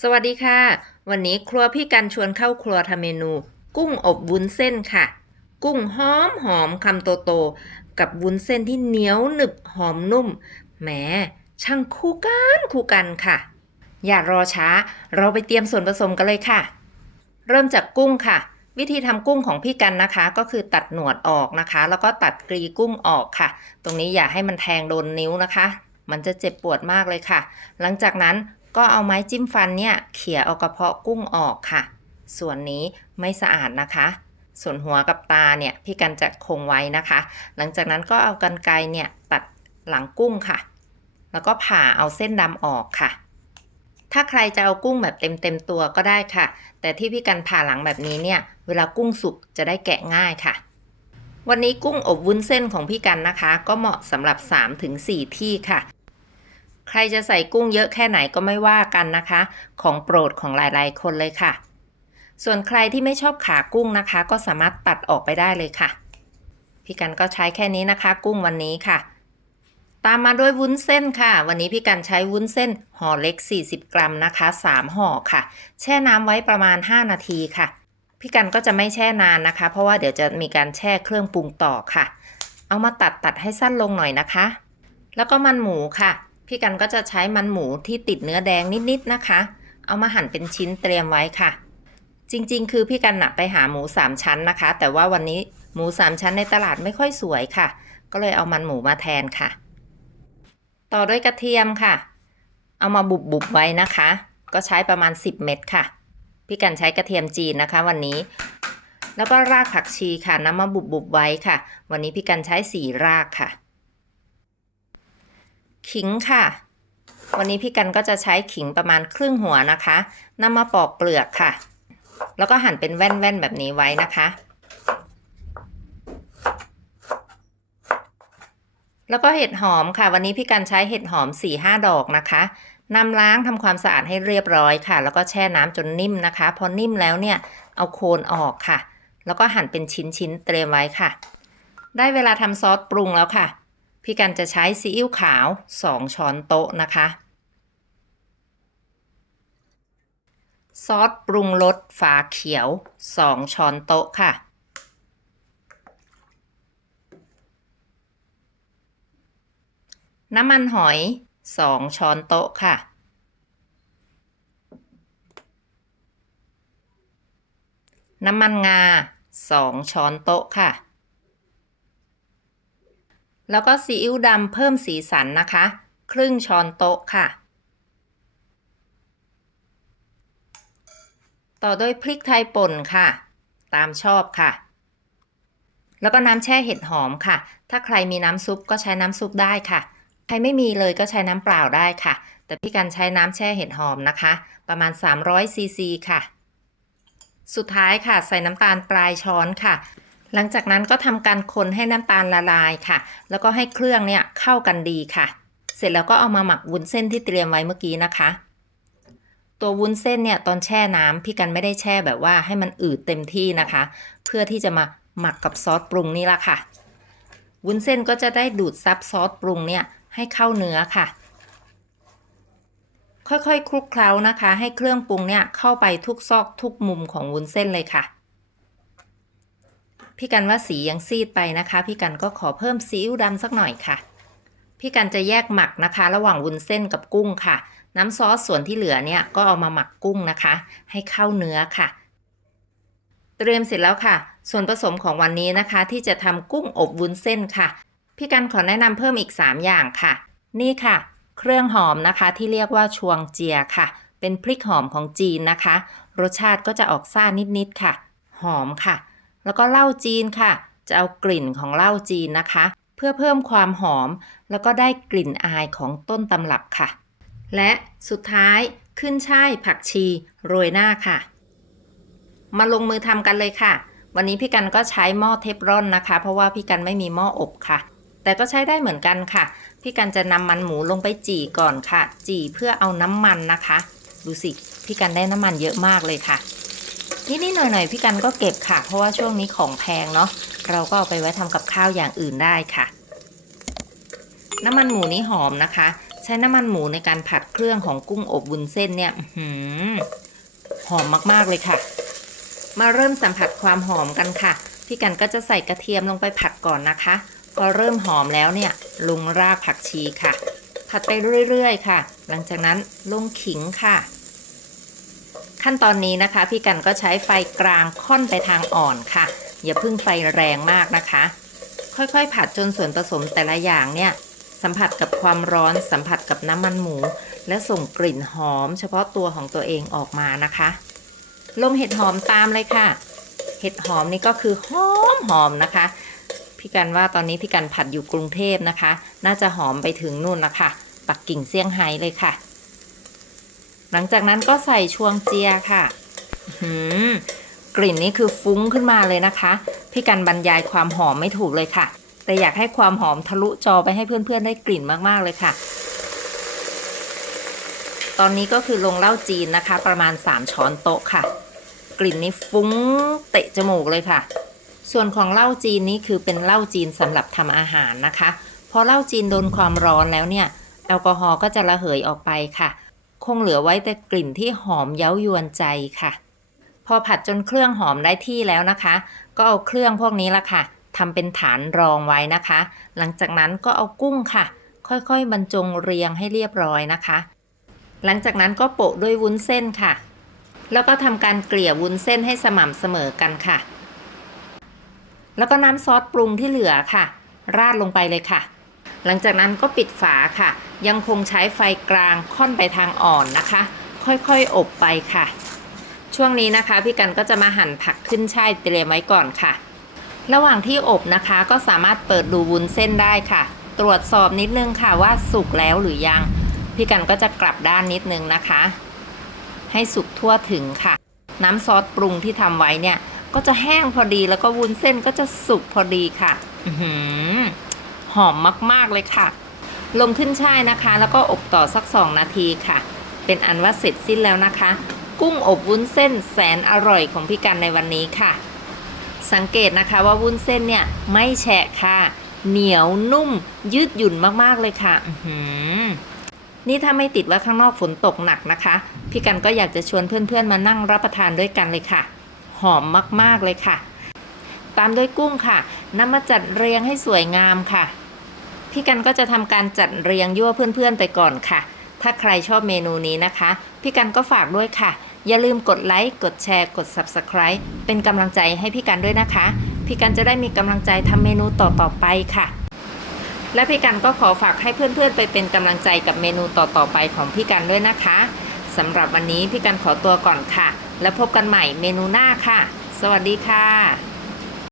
สวัสดีค่ะ วันนี้ครัวพี่กันชวนเข้าครัวทำเมนู กุ้งอบวุ้นเส้นค่ะ กุ้งหอมหอมคำโตๆกับวุ้นเส้นที่เหนียวหนึบหอมนุ่มแหมช่างคู่กันคู่กันค่ะ อย่ารอช้า เราไปเตรียมส่วนผสมกันเลยค่ะ เริ่มจากกุ้งค่ะ วิธีทำกุ้งของพี่กันนะคะ ก็คือตัดหนวดออกนะคะ แล้วก็ตัดกรีกุ้งออกค่ะ ตรงนี้อย่าให้มันแทงโดนนิ้วนะคะ มันจะเจ็บปวดมากเลยค่ะ หลังจากนั้น ก็เอาไม้จิ้มฟันเนี่ยเขี่ยเอากระเพาะกุ้งออกค่ะ ส่วนนี้ไม่สะอาดนะคะ ส่วนหัวกับตาเนี่ยพี่กันจะคงไว้นะคะ หลังจากนั้นก็เอากันไกรเนี่ยตัดหลังกุ้งค่ะ แล้วก็ผ่าเอาเส้นดำออกค่ะ ถ้าใครจะเอากุ้งแบบเต็มเต็มตัวก็ได้ค่ะ แต่ที่พี่กันผ่าหลังแบบนี้เนี่ย เวลากุ้งสุกจะได้แกะง่ายค่ะวันนี้กุ้งอบวุ้นเส้นของพี่กันนะคะ ก็เหมาะสำหรับ 3-4 ที่ค่ะ ใครจะใส่กุ้งเยอะแค่ไหนก็ไม่ว่ากันนะคะ ของโปรดของหลายๆ คนเลยค่ะ ส่วนใครที่ไม่ชอบขากุ้งนะคะ ก็สามารถตัดออกไปได้เลยค่ะ พี่กันก็ใช้แค่นี้นะคะ กุ้งวันนี้ค่ะ ตามมาด้วยวุ้นเส้นค่ะ วันนี้พี่กันใช้วุ้นเส้นห่อเล็ก 40 กรัมนะคะ 3ห่อค่ะ แช่น้ำไว้ประมาณ 5 นาทีค่ะ พี่กันก็จะไม่แช่นานนะคะ เพราะว่าเดี๋ยวจะมีการแช่เครื่องปรุงต่อค่ะ เอามาตัดตัดให้สั้นลงหน่อยนะคะ แล้วก็มันหมูค่ะ พี่กันก็จะใช้มันหมูที่ติดเนื้อแดงนิดๆนะคะ เอามาหั่นเป็นชิ้นเตรียมไว้ค่ะ จริงๆ คือพี่กันนะไปหาหมู3ชั้นนะคะ แต่ว่าวันนี้หมู3ชั้นในตลาดไม่ค่อยสวยค่ะ ก็เลยเอามันหมูมาแทนค่ะ ต่อด้วยกระเทียมค่ะ เอามาบุบๆไว้นะคะ ก็ใช้ประมาณ 10 เม็ดค่ะ พี่กันใช้กระเทียมจีนนะคะ วันนี้ แล้วก็รากผักชีค่ะนำมาบุบๆไว้ค่ะ วันนี้พี่กันใช้สีรากค่ะ ขิงค่ะ วันนี้พี่กันก็จะใช้ขิงประมาณครึ่งหัวนะคะนำมาปอกเปลือกค่ะ แล้วก็หั่นเป็นแว่นๆแบบนี้ไว้นะคะ แล้วก็เห็ดหอมค่ะ วันนี้พี่กันใช้เห็ดหอม4-5ดอกนะคะนำล้างทำความสะอาดให้เรียบร้อยค่ะ แล้วก็แช่น้ำจนนิ่มนะคะ พอนิ่มแล้วเนี่ยเอาโคนออกค่ะ แล้วก็หั่นเป็นชิ้นๆเตรียมไว้ค่ะ ได้เวลาทำซอสปรุงแล้วค่ะ พี่กันจะใช้ซีอิ๊วขาว 2 ช้อนโต๊ะนะคะ ซอสปรุงรสฝาเขียว 2 ช้อนโต๊ะค่ะ น้ำมันหอย 2 ช้อนโต๊ะค่ะ น้ำมันงา 2 ช้อนโต๊ะค่ะ แล้วก็ซีอิ๊วดำเพิ่มสีสันนะคะ ครึ่งช้อนโต๊ะค่ะ ต่อด้วยพริกไทยป่นค่ะ ตามชอบค่ะ แล้วก็น้ำแช่เห็ดหอมค่ะ ถ้าใครมีน้ำซุปก็ใช้น้ำซุปได้ค่ะ ใครไม่มีเลยก็ใช้น้ำเปล่าได้ค่ะ แต่พี่กันใช้น้ำแช่เห็ดหอมนะคะ ประมาณ300ซีซีค่ะ สุดท้ายค่ะ ใส่น้ำตาลปลายช้อนค่ะ หลังจากนั้นก็ทำการคนให้น้ำตาลละลายค่ะ แล้วก็ให้เครื่องเนี่ยเข้ากันดีค่ะ เสร็จแล้วก็เอามาหมักวุ้นเส้นที่เตรียมไว้เมื่อกี้นะคะ ตัววุ้นเส้นเนี่ยตอนแช่น้ำพี่กันไม่ได้แช่แบบว่าให้มันอืดเต็มที่นะคะ เพื่อที่จะมาหมักกับซอสปรุงนี่ละค่ะ วุ้นเส้นก็จะได้ดูดซับซอสปรุงเนี่ยให้เข้าเนื้อค่ะ ค่อยๆคลุกเคล้านะคะ ให้เครื่องปรุงเนี่ยเข้าไปทุกซอกทุกมุมของวุ้นเส้นเลยค่ะ พี่กันว่าสียังซีดไปนะคะ พี่กันก็ขอเพิ่มซีอิ๊วดำสักหน่อยค่ะ พี่กันจะแยกหมักนะคะ ระหว่างวุ้นเส้นกับกุ้งค่ะ น้ำซอสส่วนที่เหลือเนี่ยก็เอามาหมักกุ้งนะคะ ให้เข้าเนื้อค่ะ เตรียมเสร็จแล้วค่ะ ส่วนผสมของวันนี้นะคะ ที่จะทำกุ้งอบวุ้นเส้นค่ะ พี่กันขอแนะนำเพิ่มอีก 3 อย่างค่ะ นี่ค่ะ เครื่องหอมนะคะที่เรียกว่าชวงเจียค่ะ เป็นพริกหอมของจีนนะคะ รสชาติก็จะออกซ่านิดๆค่ะ หอมค่ะ แล้วก็เหล้าจีนค่ะ จะเอากลิ่นของเหล้าจีนนะคะ เพื่อเพิ่มความหอม แล้วก็ได้กลิ่นอายของต้นตำรับค่ะ และสุดท้ายขึ้นช่ายผักชีโรยหน้าค่ะ มาลงมือทำกันเลยค่ะ วันนี้พี่กันก็ใช้หม้อเทฟรอนนะคะ เพราะว่าพี่กันไม่มีหม้ออบค่ะ แต่ก็ใช้ได้เหมือนกันค่ะ พี่กันจะนำมันหมูลงไปจี่ก่อนค่ะ จี่เพื่อเอาน้ำมันนะคะ ดูสิ พี่กันได้น้ำมันเยอะมากเลยค่ะ นิดๆหน่อยๆพี่กันก็เก็บค่ะ เพราะว่าช่วงนี้ของแพงเนาะเราก็เอาไปไว้ทำกับข้าวอย่างอื่นได้ค่ะ น้ำมันหมูนี้หอมนะคะ ใช้น้ำมันหมูในการผัดเครื่องของกุ้งอบวุ้นเส้นเนี่ยอื้อหือหอมมากๆเลยค่ะ มาเริ่มสัมผัสความหอมกันค่ะ พี่กันก็จะใส่กระเทียมลงไปผัดก่อนนะคะ พอเริ่มหอมแล้วเนี่ย ลงรากผักชีค่ะ ผัดไปเรื่อยๆ ค่ะ หลังจากนั้นลงขิงค่ะ ขั้นตอนนี้นะคะ พี่กันก็ใช้ไฟกลางค่อนไปทางอ่อนค่ะ อย่าเพึ่งไฟแรงมากนะคะ ค่อยๆ ผัดจนส่วนผสมแต่ละอย่างเนี่ยสัมผัสกับความร้อนสัมผัสกับน้ำมันหมู และส่งกลิ่นหอม เฉพาะตัวของตัวเองออกมานะคะลงเห็ดหอมตามเลยค่ะ เห็ดหอมนี่ก็คือหอมหอมนะคะพี่กันว่าตอนนี้พี่กันผัดอยู่กรุงเทพนะคะ น่าจะหอมไปถึงนู่นละค่ะ ปักกิ่งเซี่ยงไฮ้เลยค่ะ หลังจากนั้นก็ใส่ชวงเจียค่ะหือกลิ่นนี้คือฟุ้งขึ้นมาเลยนะคะ พี่กันบรรยายความหอมไม่ถูกเลยค่ะ แต่อยากให้ความหอมทะลุจอไปให้เพื่อนๆได้กลิ่นมากๆเลยค่ะ ตอนนี้ก็คือลงเหล้าจีนนะคะ ประมาณ 3 ช้อนโต๊ะค่ะ กลิ่นนี้ฟุ้งเตะจมูกเลยค่ะ ส่วนของเหล้าจีนนี้คือเป็นเหล้าจีนสำหรับทำอาหารนะคะ พอเหล้าจีนโดนความร้อนแล้วเนี่ย แอลกอฮอล์ก็จะระเหยออกไปค่ะ คงเหลือไว้แต่กลิ่นที่หอมเย้ายวนใจค่ะ พอผัดจนเครื่องหอมได้ที่แล้วนะคะ ก็เอาเครื่องพวกนี้ละค่ะทำเป็นฐานรองไว้นะคะ หลังจากนั้นก็เอากุ้งค่ะ ค่อยๆ บรรจงเรียงให้เรียบร้อยนะคะ หลังจากนั้นก็โปะด้วยวุ้นเส้นค่ะ แล้วก็ทำการเกลี่ยวุ้นเส้นให้สม่ำเสมอกันค่ะ แล้วก็น้ำซอสปรุงที่เหลือค่ะ ราดลงไปเลยค่ะ หลังจากนั้นก็ปิดฝาค่ะ ยังคงใช้ไฟกลางค่อนไปทางอ่อนนะคะ ค่อยๆอบไปค่ะ ช่วงนี้นะคะพี่กันก็จะมาหั่นผักขึ้นช่ายเตรียมไว้ก่อนค่ะ ระหว่างที่อบนะคะก็สามารถเปิดดูวุ้นเส้นได้ค่ะ ตรวจสอบนิดนึงค่ะว่าสุกแล้วหรือยัง พี่กันก็จะกลับด้านนิดนึงนะคะ ให้สุกทั่วถึงค่ะ น้ำซอสปรุงที่ทำไว้เนี่ย ก็จะแห้งพอดีแล้วก็วุ้นเส้นก็จะสุกพอดีค่ะ อื้อ หอมมากๆเลยค่ะ ลงขึ้นช่ายนะคะ แล้วก็อบต่อสัก 2 นาทีค่ะ เป็นอันว่าเสร็จสิ้นแล้วนะคะ กุ้งอบวุ้นเส้นแสนอร่อยของพี่กันในวันนี้ค่ะ สังเกตนะคะว่าวุ้นเส้นเนี่ยไม่แฉะค่ะ เหนียวนุ่ม ยืดหยุ่นมากๆเลยค่ะนี่ถ้าไม่ติดว่าข้างนอกฝนตกหนักนะคะ พี่กันก็อยากจะชวนเพื่อนๆมานั่งรับประทานด้วยกันเลยค่ะ หอมมากๆเลยค่ะ ตามด้วยกุ้งค่ะนำมาจัดเรียงให้สวยงามค่ะ พี่กันก็จะทำการจัดเรียงยั่วเพื่อนๆไปก่อนค่ะ ถ้าใครชอบเมนูนี้นะคะ พี่กันก็ฝากด้วยค่ะ อย่าลืมกดไลค์ กดแชร์ กด Subscribe เป็นกำลังใจให้พี่กันด้วยนะคะ พี่กันจะได้มีกำลังใจทำเมนูต่อๆไปค่ะ และพี่กันก็ขอฝากให้เพื่อนๆ ไปเป็นกำลังใจกับเมนูต่อๆไปของพี่กันด้วยนะคะสำหรับวันนี้พี่กันขอตัวก่อนค่ะ แล้วพบกันใหม่เมนูหน้าค่ะ สวัสดีค่ะ